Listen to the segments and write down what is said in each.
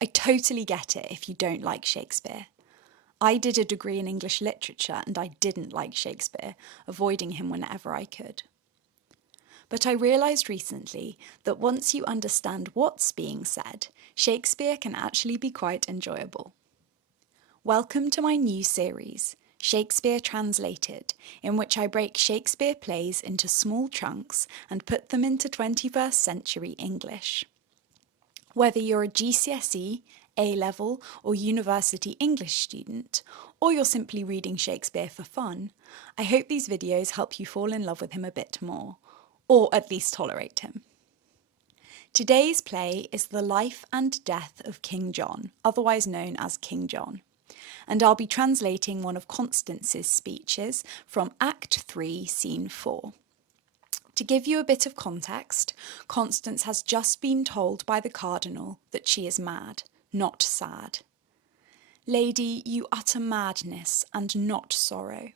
I totally get it if you don't like Shakespeare. I did a degree in English literature and I didn't like Shakespeare, avoiding him whenever I could. But I realised recently that once you understand what's being said, Shakespeare can actually be quite enjoyable. Welcome to my new series, Shakespeare Translated, in which I break Shakespeare plays into small chunks and put them into 21st century English. Whether you're a GCSE, A-level or university English student, or you're simply reading Shakespeare for fun, I hope these videos help you fall in love with him a bit more, or at least tolerate him. Today's play is The Life and Death of King John, otherwise known as King John, and I'll be translating one of Constance's speeches from Act 3, Scene 4. To give you a bit of context, Constance has just been told by the cardinal that she is mad, not sad. Lady, you utter madness and not sorrow.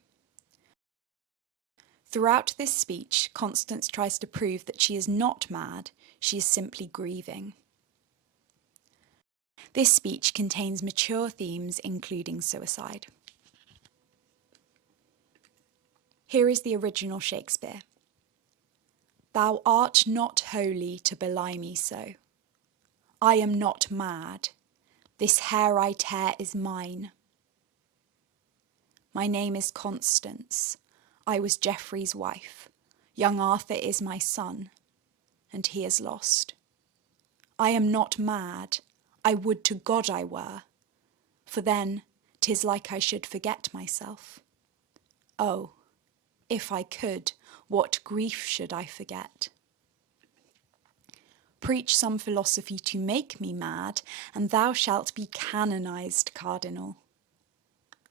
Throughout this speech, Constance tries to prove that she is not mad, she is simply grieving. This speech contains mature themes including suicide. Here is the original Shakespeare. Thou art not holy to belie me so. I am not mad. This hair I tear is mine. My name is Constance. I was Geoffrey's wife. Young Arthur is my son, and he is lost. I am not mad. I would to God I were, for then 'tis like I should forget myself. Oh, if I could, what grief should I forget? Preach some philosophy to make me mad, and thou shalt be canonized, Cardinal.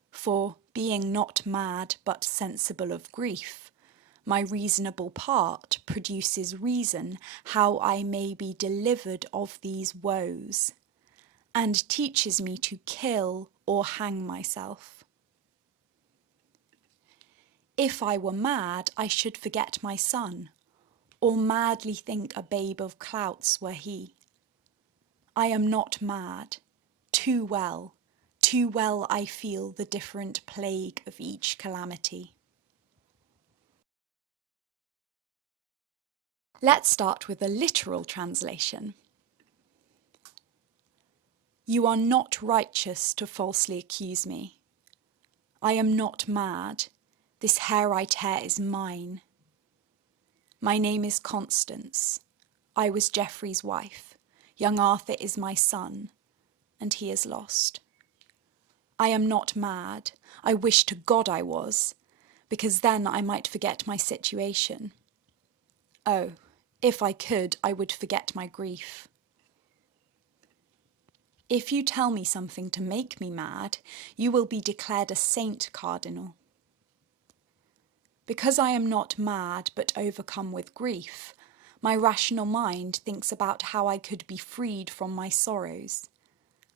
For, being not mad but sensible of grief, my reasonable part produces reason how I may be delivered of these woes, and teaches me to kill or hang myself. If I were mad, I should forget my son, or madly think a babe of clouts were he. I am not mad. Too well I feel the different plague of each calamity. Let's start with a literal translation. You are not righteous to falsely accuse me. I am not mad. This hair I tear is mine. My name is Constance. I was Geoffrey's wife. Young Arthur is my son, and he is lost. I am not mad. I wish to God I was, because then I might forget my situation. Oh, if I could, I would forget my grief. If you tell me something to make me mad, you will be declared a saint, Cardinal. Because I am not mad but overcome with grief, my rational mind thinks about how I could be freed from my sorrows,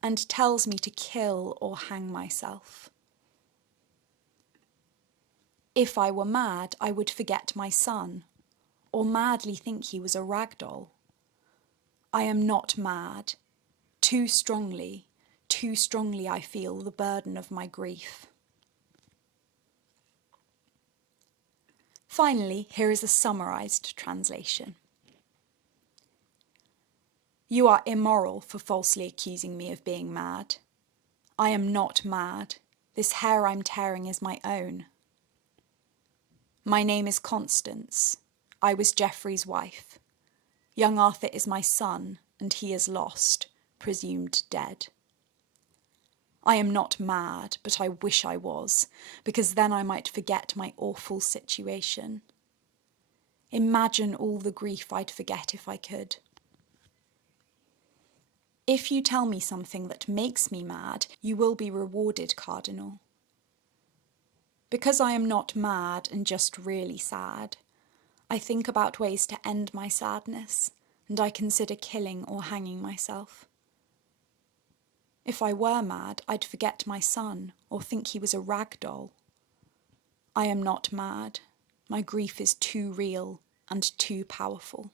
and tells me to kill or hang myself. If I were mad, I would forget my son, or madly think he was a rag doll. I am not mad. Too strongly I feel the burden of my grief. Finally, here is a summarised translation. You are immoral for falsely accusing me of being mad. I am not mad. This hair I'm tearing is my own. My name is Constance. I was Geoffrey's wife. Young Arthur is my son, and he is lost, presumed dead. I am not mad, but I wish I was, because then I might forget my awful situation. Imagine all the grief I'd forget if I could. If you tell me something that makes me mad, you will be rewarded, Cardinal. Because I am not mad and just really sad, I think about ways to end my sadness, and I consider killing or hanging myself. If I were mad, I'd forget my son or think he was a rag doll. I am not mad. My grief is too real and too powerful.